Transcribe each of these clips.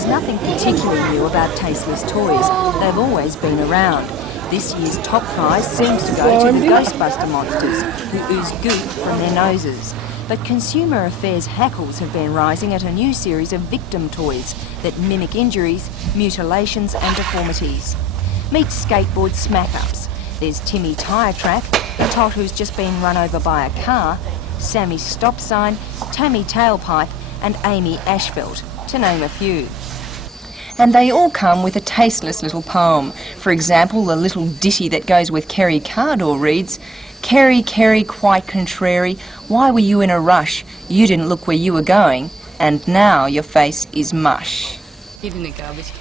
There's nothing particularly new about tasteless toys. They've always been around. This year's top prize seems to go to the Ghostbuster monsters, who ooze goop from their noses. But consumer affairs hackles have been rising at a new series of victim toys that mimic injuries, mutilations and deformities. Meet skateboard smack-ups. There's Timmy Tyre Track, the tot who's just been run over by a car, Sammy's Stop Sign, Tammy Tailpipe and Amy Ashfelt, to name a few. And they all come with a tasteless little poem. For example, the little ditty that goes with Kerry Cardor reads, "Kerry, Kerry, quite contrary, why were you in a rush? You didn't look where you were going, and now your face is mush."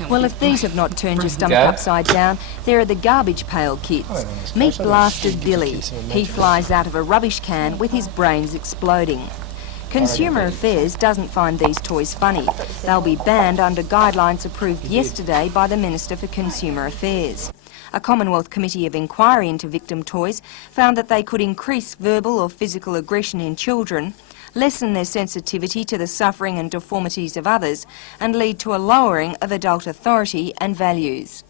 Well, if these have not turned your stomach upside down, there are the garbage pail kids. Meet Blasted Billy. He flies out of a rubbish can with his brains exploding. Consumer Affairs doesn't find these toys funny. They'll be banned under guidelines approved yesterday by the Minister for Consumer Affairs. A Commonwealth Committee of Inquiry into victim toys found that they could increase verbal or physical aggression in children, lessen their sensitivity to the suffering and deformities of others, and lead to a lowering of adult authority and values.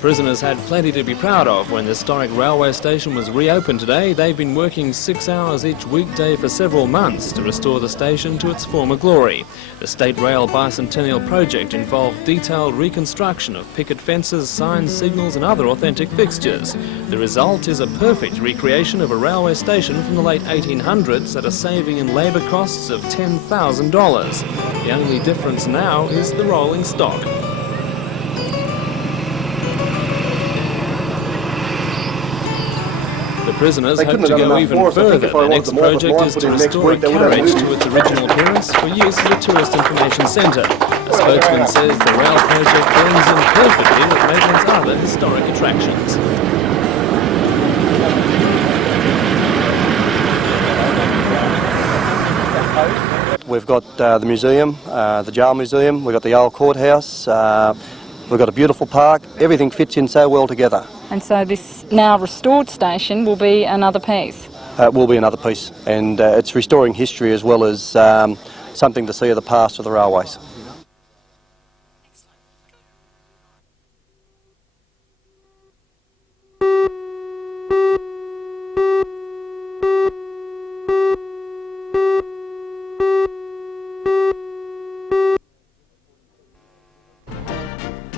Prisoners had plenty to be proud of when the historic railway station was reopened today. They've been working 6 hours each weekday for several months to restore the station to its former glory. The State Rail Bicentennial project involved detailed reconstruction of picket fences, signs, signals and other authentic fixtures. The result is a perfect recreation of a railway station from the late 1800s at a saving in labour costs of $10,000. The only difference now is the rolling stock. The prisoners hope to go even further. The next project is to restore a carriage to its original appearance for use as a tourist information centre. A spokesman says the rail project blends in perfectly with Maitland's other historic attractions. We've got the museum, the jail museum, we've got the old courthouse, we've got a beautiful park. Everything fits in so well together. And so this now restored station will be another piece? It will be another piece, and it's restoring history as well as something to see of the past of the railways.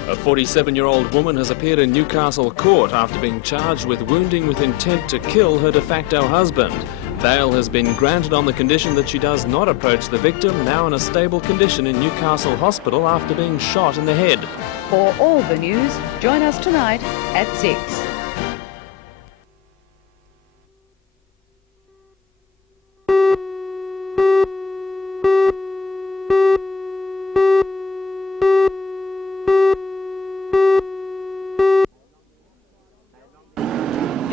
A 47-year-old woman has appeared in Newcastle court after being charged with wounding with intent to kill her de facto husband. Bail has been granted on the condition that she does not approach the victim, now in a stable condition in Newcastle Hospital after being shot in the head. For all the news, join us tonight at 6.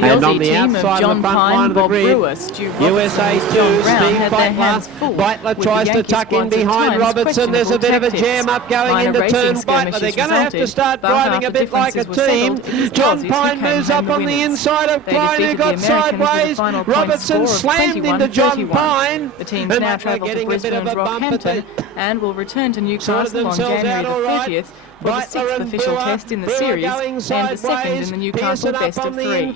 And on the outside of the front line of the grid, USA 2, Steve Beitler tries to tuck in behind Robertson. There's a bit of a jam up going into turn. Beitler, they're going to have to start driving a bit like a team. John Pine moves up on the inside of Pine, who got sideways. Robertson slammed into John Pine. The teams now travel to Brisbane's Rockhampton and will return to Newcastle on January the 30th for the 6th official test in the series and the 2nd in the Newcastle Best of 3.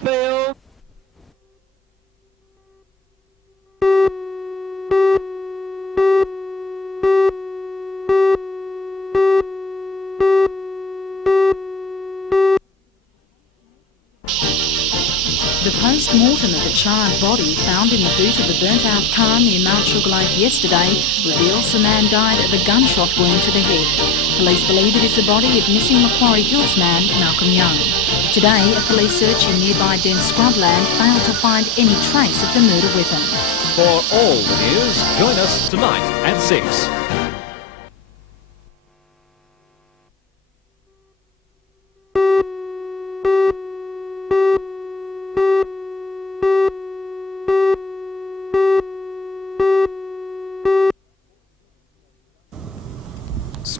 The post-mortem of a charred body found in the boot of a burnt-out car near Mount Sugarloaf yesterday reveals the man died of a gunshot wound to the head. Police believe it is the body of missing Macquarie Hills man Malcolm Young. Today, a police search in nearby dense scrubland failed to find any trace of the murder weapon. For all the news, join us tonight at 6.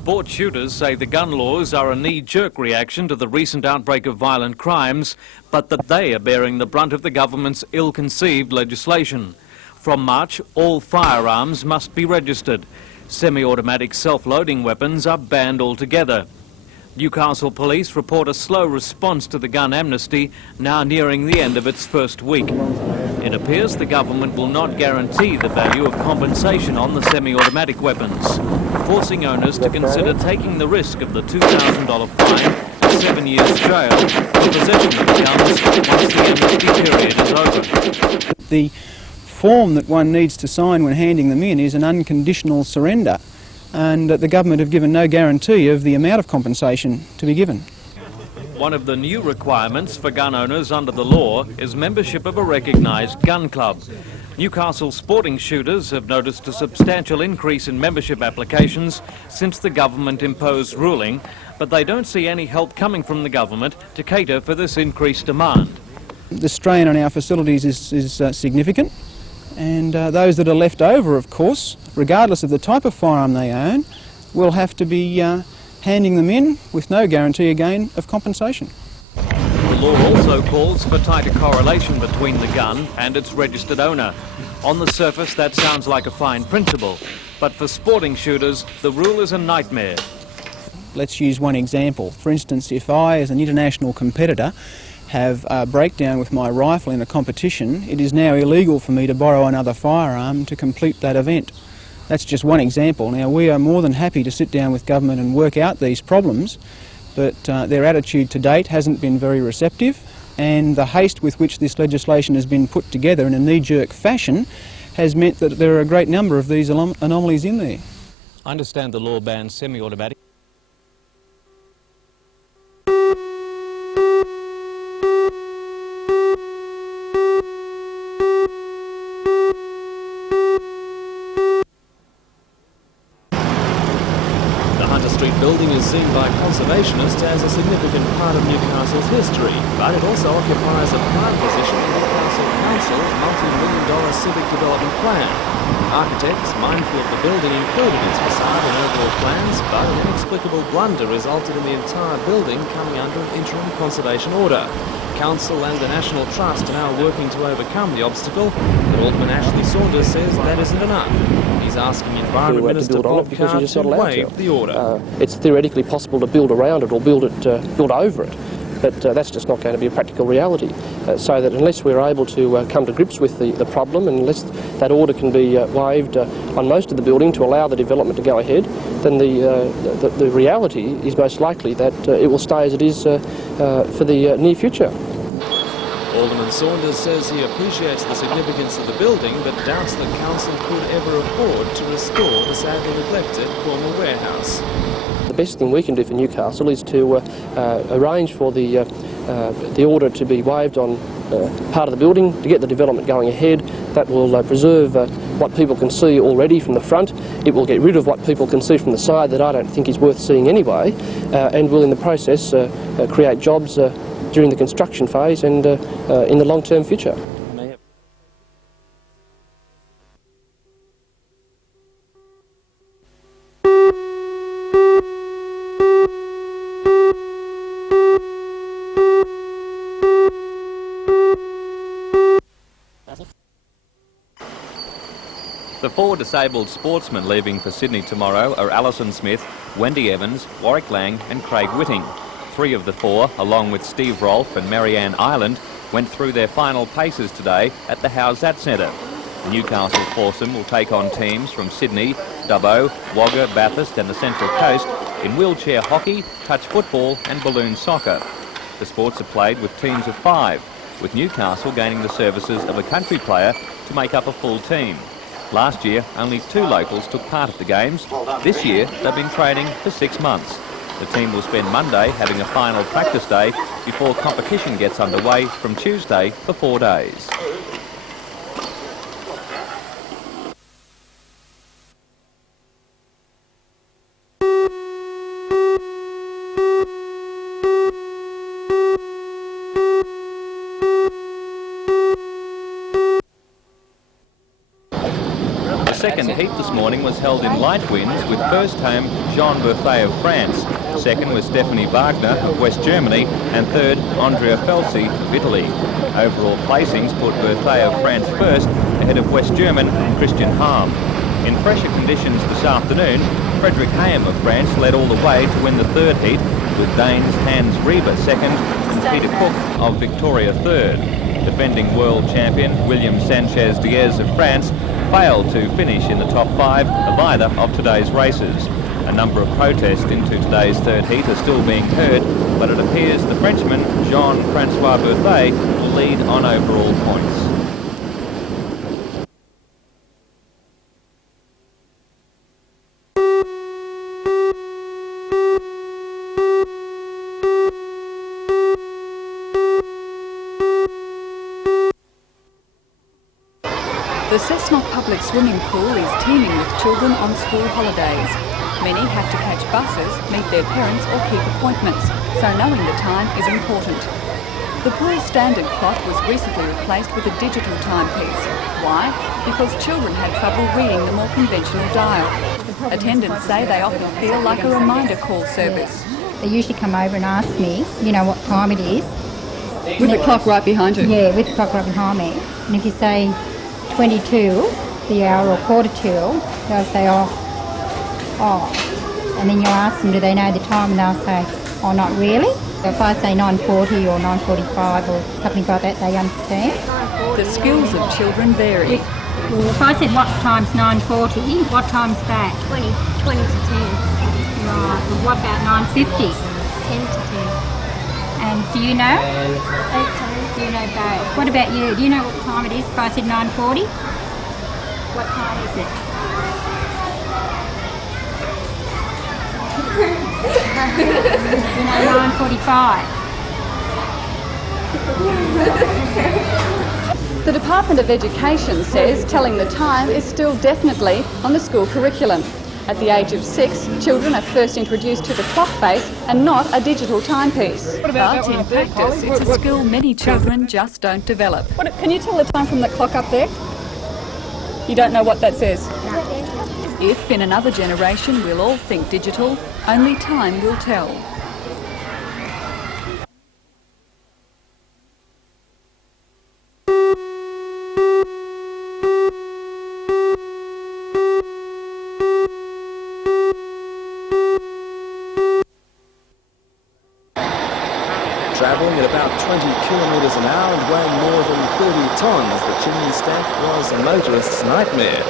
Sport shooters say the gun laws are a knee-jerk reaction to the recent outbreak of violent crimes, but that they are bearing the brunt of the government's ill-conceived legislation. From March, all firearms must be registered. Semi-automatic self-loading weapons are banned altogether. Newcastle police report a slow response to the gun amnesty, now nearing the end of its first week. It appears the government will not guarantee the value of compensation on the semi-automatic weapons, forcing owners to consider taking the risk of the $2,000 fine and 7 years jail for possession of the guns once the amnesty period is over. The form that one needs to sign when handing them in is an unconditional surrender, and the government have given no guarantee of the amount of compensation to be given. One of the new requirements for gun owners under the law is membership of a recognised gun club. Newcastle sporting shooters have noticed a substantial increase in membership applications since the government imposed ruling, but they don't see any help coming from the government to cater for this increased demand. The strain on our facilities is significant, and those that are left over, of course, regardless of the type of firearm they own, will have to be handing them in with no guarantee again of compensation. The law also calls for tighter correlation between the gun and its registered owner. On the surface that sounds like a fine principle, but for sporting shooters the rule is a nightmare. Let's use one example. For instance, if I, as an international competitor, have a breakdown with my rifle in a competition, it is now illegal for me to borrow another firearm to complete that event. That's just one example. Now, we are more than happy to sit down with government and work out these problems, but their attitude to date hasn't been very receptive, and the haste with which this legislation has been put together in a knee-jerk fashion has meant that there are a great number of these anomalies in there. I understand the law bans semi-automatic. Building is seen by conservationists as a significant part of Newcastle's history, but it also occupies a prime position in Newcastle Council's multi-million-dollar civic development plan. Architects, mindful of the building, included its facade and overall plans, but an inexplicable blunder resulted in the entire building coming under an interim conservation order. Council and the National Trust are now working to overcome the obstacle, but Alderman Ashley Saunders says that isn't enough. He's asking Environment Minister Bob Carr to waive the order. It's theoretically possible to build around it or build over it, but that's just not going to be a practical reality. So that unless we're able to come to grips with the problem, and unless that order can be waived on most of the building to allow the development to go ahead, then the reality is most likely that it will stay as it is for the near future. Alderman Saunders says he appreciates the significance of the building, but doubts that Council could ever afford to restore the sadly neglected former warehouse. The best thing we can do for Newcastle is to arrange for the order to be waived on part of the building to get the development going ahead. That will preserve what people can see already from the front. It will get rid of what people can see from the side that I don't think is worth seeing anyway, and will in the process create jobs during the construction phase and in the long-term future. The 4 disabled sportsmen leaving for Sydney tomorrow are Alison Smith, Wendy Evans, Warwick Lang and Craig Whitting. 3 of the 4, along with Steve Rolfe and Marianne Ireland, went through their final paces today at the Howzat Centre. The Newcastle foursome will take on teams from Sydney, Dubbo, Wagga, Bathurst and the Central Coast in wheelchair hockey, touch football and balloon soccer. The sports are played with teams of 5, with Newcastle gaining the services of a country player to make up a full team. Last year, only 2 locals took part of the games. This year, they've been training for 6 months. The team will spend Monday having a final practice day before competition gets underway from Tuesday for 4 days. The second heat this morning was held in light winds, with first home Jean Buffet of France. Second was Stephanie Wagner of West Germany, and third, Andrea Felsi of Italy. Overall placings put Buffet of France first, ahead of West German Christian Harm. In fresher conditions this afternoon, Frederick Hayem of France led all the way to win the third heat, with Danes Hans Rieber second and Peter Cook of Victoria third. Defending world champion William Sanchez Diaz of France failed to finish in the top 5 of either of today's races. A number of protests into today's third heat are still being heard, but it appears the Frenchman Jean-Francois Buffet will lead on overall points. The Cessnock public swimming pool is teeming with children on school holidays. Many have to catch buses, meet their parents or keep appointments, so knowing the time is important. The pool's standard clock was recently replaced with a digital timepiece. Why? Because children had trouble reading the more conventional dial. Attendants say they often feel like a reminder call service. They usually come over and ask me, you know, what time it is. With the clock right behind you? Yeah, with the clock right behind me. And if you say 22, the hour, or quarter to, they'll say, oh. And then you ask them, do they know the time? And they'll say, oh, not really. So if I say 9:40 or 9:45 or something like that, they understand. The skills of children vary. Well, if I said what time's 9:40, what time's that? 20 to 10. Right, well, what about 9:50? 10 to 10. And do you know? Okay. Do you know both? What about you? Do you know what time it is if I said 9:40? What time is it? You know, 9:45. The Department of Education says telling the time is still definitely on the school curriculum. At the age of 6, children are first introduced to the clock face and not a digital timepiece. But in practice, it's a skill many children just don't develop. Can you tell the time from the clock up there? You don't know what that says? If in another generation we'll all think digital, only time will tell. Travelling at about 20 kilometres an hour and weighing more than 30 tonnes, the Chimney stack was a motorist's nightmare.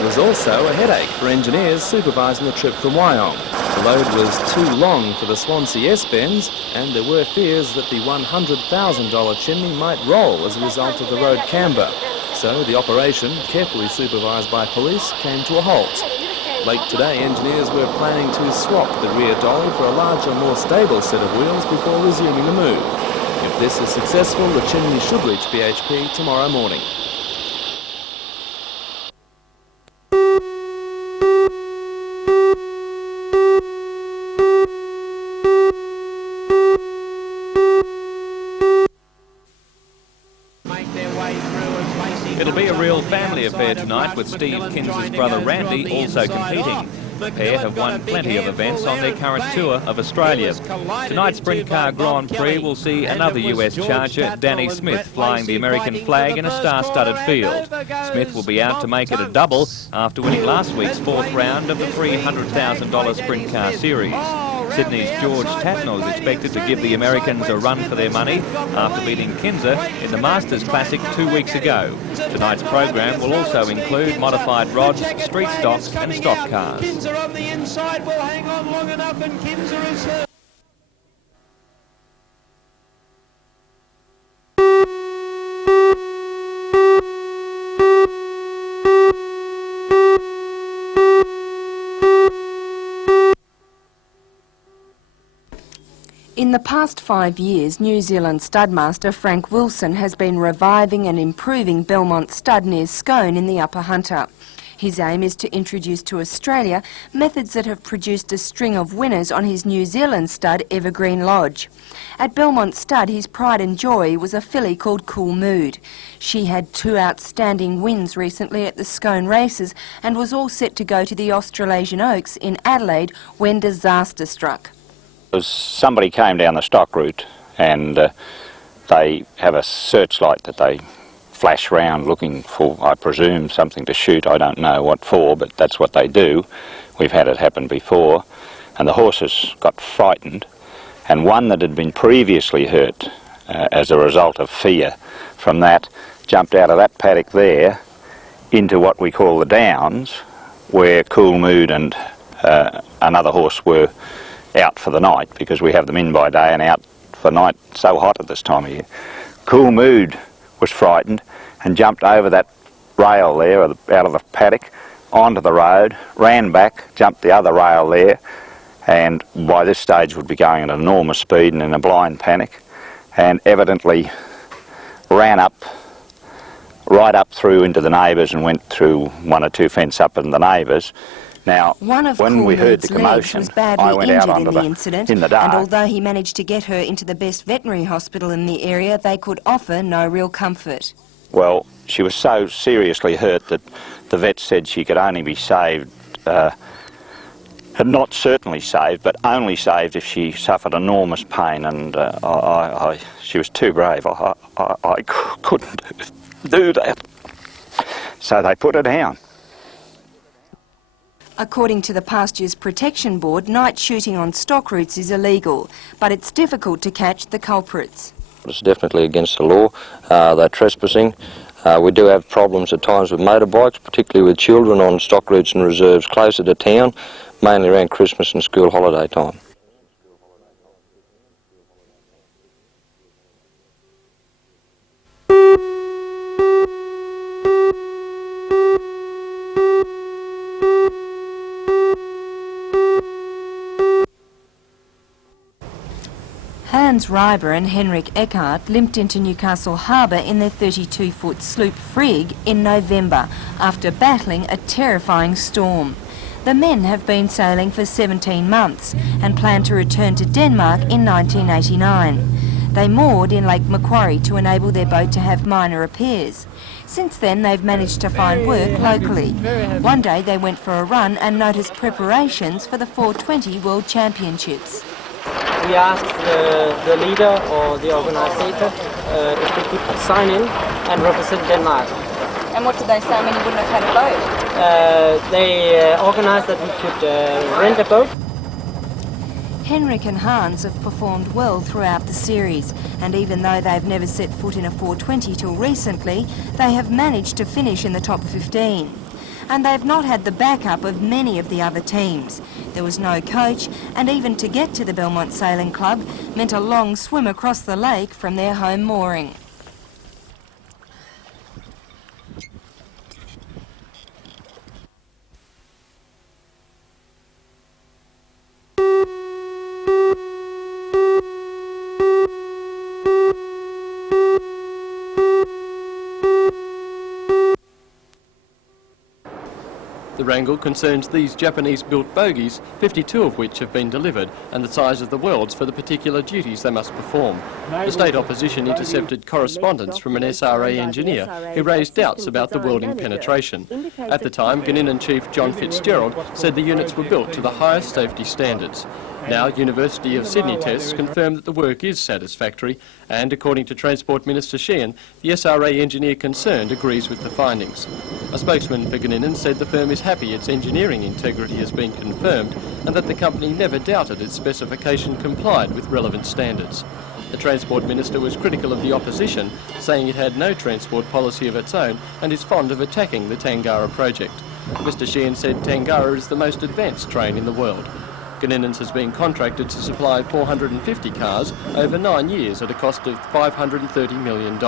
It was also a headache for engineers supervising the trip from Wyong. The load was too long for the Swansea S-bends, and there were fears that the $100,000 chimney might roll as a result of the road camber. So the operation, carefully supervised by police, came to a halt. Late today, engineers were planning to swap the rear dolly for a larger, more stable set of wheels before resuming the move. If this is successful, the chimney should reach BHP tomorrow morning. It'll be a real family affair tonight, with Steve Kins's brother Randy also competing. The pair have won plenty of events on their current tour of Australia. Tonight's Sprint Car Grand Prix will see another US charger, Danny Smith, flying the American flag in a star-studded field. Smith will be out to make it a double after winning last week's fourth round of the $300,000 Sprint Car Series. Sydney's George Tatnall is expected to give the Americans a run for their money after beating Kinser in the Masters Classic 2 weeks ago. Tonight's program will also include modified rods, street stocks and stock cars. Kinser on the inside will hang on long enough, and Kinser is hurt. In the past 5 years, New Zealand studmaster Frank Wilson has been reviving and improving Belmont stud near Scone in the Upper Hunter. His aim is to introduce to Australia methods that have produced a string of winners on his New Zealand stud Evergreen Lodge. At Belmont Stud, his pride and joy was a filly called Cool Mood. She had 2 outstanding wins recently at the Scone races and was all set to go to the Australasian Oaks in Adelaide when disaster struck. Somebody came down the stock route and they have a searchlight that they flash round looking for, I presume, something to shoot. I don't know what for, but that's what they do. We've had it happen before. And the horses got frightened, and one that had been previously hurt as a result of fear from that jumped out of that paddock there into what we call the Downs, where Cool Mood and another horse were out for the night, because we have them in by day and out for night. So hot at this time of year. Cool Mood was frightened and jumped over that rail there, out of the paddock, onto the road, ran back, jumped the other rail there, and by this stage would be going at an enormous speed and in a blind panic, and evidently ran up, right up through into the neighbours and went through 1 or 2 fence up in the neighbours. Now, when we heard the commotion, I went out onto the incident, in the dark. And although he managed to get her into the best veterinary hospital in the area, they could offer no real comfort. Well, she was so seriously hurt that the vet said she could only be saved, not certainly saved, but only saved if she suffered enormous pain, and she was too brave. I couldn't do that. So they put her down. According to the Pastures Protection Board, night shooting on stock routes is illegal, but it's difficult to catch the culprits. It's definitely against the law. They're trespassing. We do have problems at times with motorbikes, particularly with children on stock routes and reserves closer to town, mainly around Christmas and school holiday time. Hans Reiber and Henrik Eckhart limped into Newcastle Harbour in their 32-foot sloop Frigg in November after battling a terrifying storm. The men have been sailing for 17 months and plan to return to Denmark in 1989. They moored in Lake Macquarie to enable their boat to have minor repairs. Since then, they've managed to find work locally. One day they went for a run and noticed preparations for the 420 World Championships. We asked the leader or the organizer if we could sign in and represent Denmark. And what did they say when you wouldn't have had a boat? They organised that we could rent a boat. Henrik and Hans have performed well throughout the series, and even though they've never set foot in a 420 till recently, they have managed to finish in the top 15. And they've not had the backup of many of the other teams. There was no coach, and even to get to the Belmont Sailing Club meant a long swim across the lake from their home mooring. The wrangle concerns these Japanese-built bogies, 52 of which have been delivered, and the size of the welds for the particular duties they must perform. The state opposition intercepted correspondence from an SRA engineer who raised doubts about the welding penetration. At the time, Gunshot Chief John Fitzgerald said the units were built to the highest safety standards. Now, University of Sydney tests confirm that the work is satisfactory, and according to Transport Minister Sheehan, the SRA engineer concerned agrees with the findings. A spokesman for Gunshot said the firm is happy its engineering integrity has been confirmed and that the company never doubted its specification complied with relevant standards. The Transport Minister was critical of the opposition, saying it had no transport policy of its own and is fond of attacking the Tangara project. Mr Sheehan said Tangara is the most advanced train in the world. Gunshot has been contracted to supply 450 cars over 9 years at a cost of $530 million.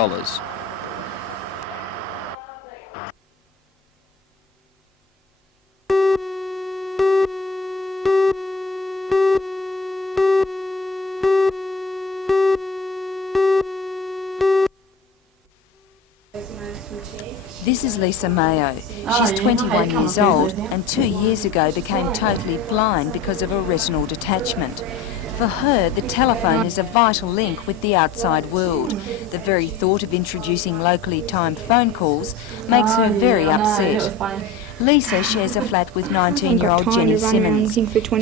This is Lisa Mayo. She's 21 years old and 2 years ago became totally blind because of a retinal detachment. For her, the telephone is a vital link with the outside world. The very thought of introducing locally timed phone calls makes her very upset. Lisa shares a flat with 19-year-old Jenny Simmons.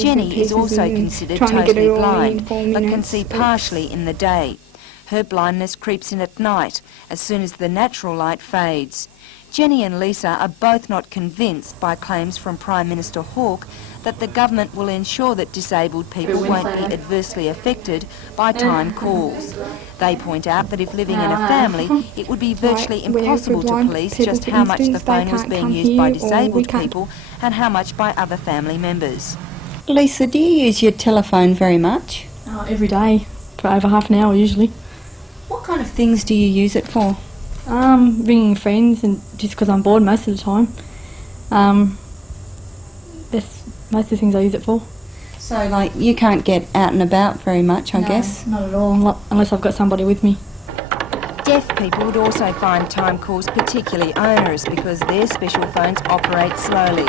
Jenny is also considered totally blind, but can see partially in the day. Her blindness creeps in at night, as soon as the natural light fades. Jenny and Lisa are both not convinced by claims from Prime Minister Hawke that the government will ensure that disabled people won't be adversely affected by time calls. They point out that if living in a family, it would be virtually impossible to police just how much the phone was being used by disabled people and how much by other family members. Lisa, do you use your telephone very much? Every day, for over half an hour usually. What kind of things do you use it for? Ringing friends, and just because I'm bored most of the time. That's most of the things I use it for. So, like, you can't get out and about very much, I guess? Not at all, unless I've got somebody with me. Deaf people would also find time calls particularly onerous because their special phones operate slowly.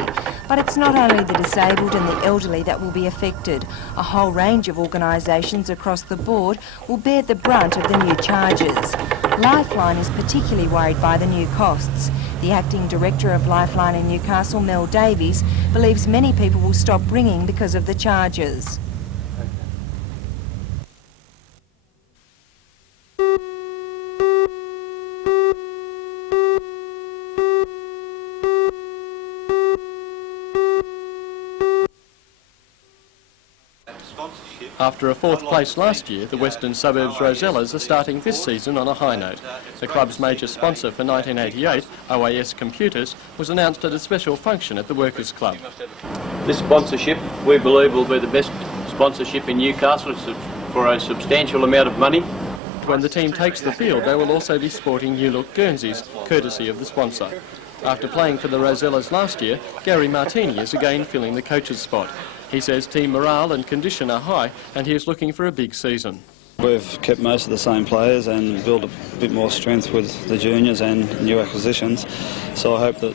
But it's not only the disabled and the elderly that will be affected. A whole range of organisations across the board will bear the brunt of the new charges. Lifeline is particularly worried by the new costs. The acting director of Lifeline in Newcastle, Mel Davies, believes many people will stop ringing because of the charges. After a fourth place last year, the Western Suburbs Rosellas are starting this season on a high note. The club's major sponsor for 1988, OAS Computers, was announced at a special function at the Workers' Club. This sponsorship, we believe, will be the best sponsorship in Newcastle for a substantial amount of money. When the team takes the field, they will also be sporting new-look Guernseys, courtesy of the sponsor. After playing for the Rosellas last year, Gary Martini is again filling the coach's spot. He says team morale and condition are high and he is looking for a big season. We've kept most of the same players and built a bit more strength with the juniors and new acquisitions, so I hope that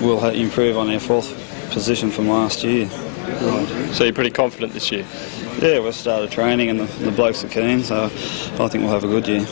we'll improve on our fourth position from last year. Right. So you're pretty confident this year? Yeah, we've started training and the blokes are keen, so I think we'll have a good year.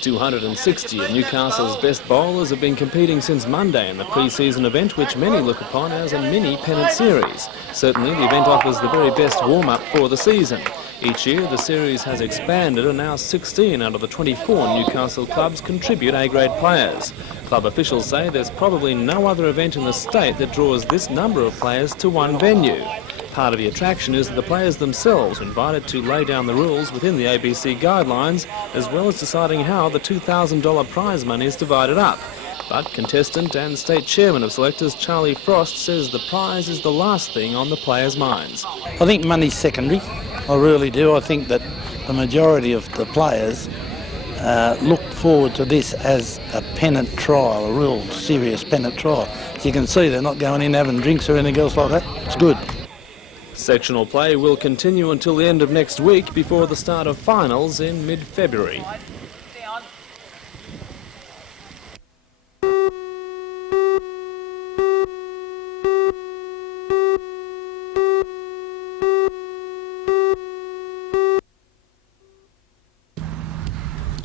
260 of Newcastle's best bowlers have been competing since Monday in the pre-season event, which many look upon as a mini pennant series. Certainly the event offers the very best warm-up for the season. Each year the series has expanded and now 16 out of the 24 Newcastle clubs contribute A-grade players. Club officials say there's probably no other event in the state that draws this number of players to one venue. Part of the attraction is that the players themselves are invited to lay down the rules within the ABC guidelines, as well as deciding how the $2,000 prize money is divided up. But contestant and state chairman of selectors Charlie Frost says the prize is the last thing on the players' minds. I think money's secondary. I really do. I think that the majority of the players look forward to this as a pennant trial, a real serious pennant trial. As you can see, they're not going in having drinks or anything else like that. It's good. Sectional play will continue until the end of next week before the start of finals in mid-February.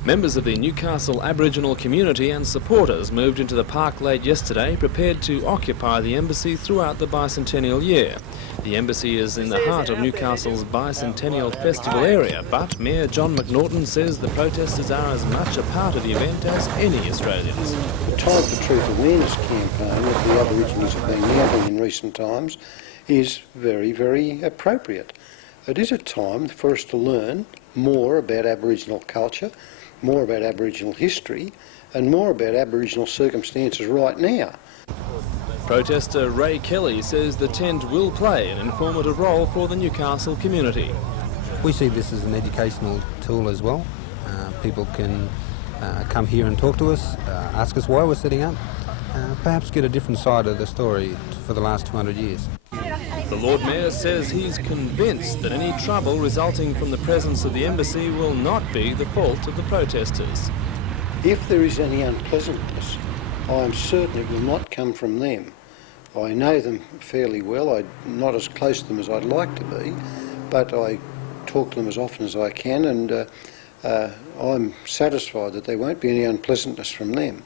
Members of the Newcastle Aboriginal community and supporters moved into the park late yesterday, prepared to occupy the embassy throughout the Bicentennial year. The embassy is in the heart of Newcastle's Bicentennial Festival area, but Mayor John McNaughton says the protesters are as much a part of the event as any Australians. The Time for Truth awareness campaign that the Aborigines have been mounting in recent times is very, very appropriate. It is a time for us to learn more about Aboriginal culture, more about Aboriginal history and more about Aboriginal circumstances right now. Protester Ray Kelly says the tent will play an informative role for the Newcastle community. We see this as an educational tool as well. People can come here and talk to us, ask us why we're sitting up, perhaps get a different side of the story for the last 200 years. The Lord Mayor says he's convinced that any trouble resulting from the presence of the embassy will not be the fault of the protesters. If there is any unpleasantness, I am certain it will not come from them. I know them fairly well. I'm not as close to them as I'd like to be, but I talk to them as often as I can, and I'm satisfied that there won't be any unpleasantness from them.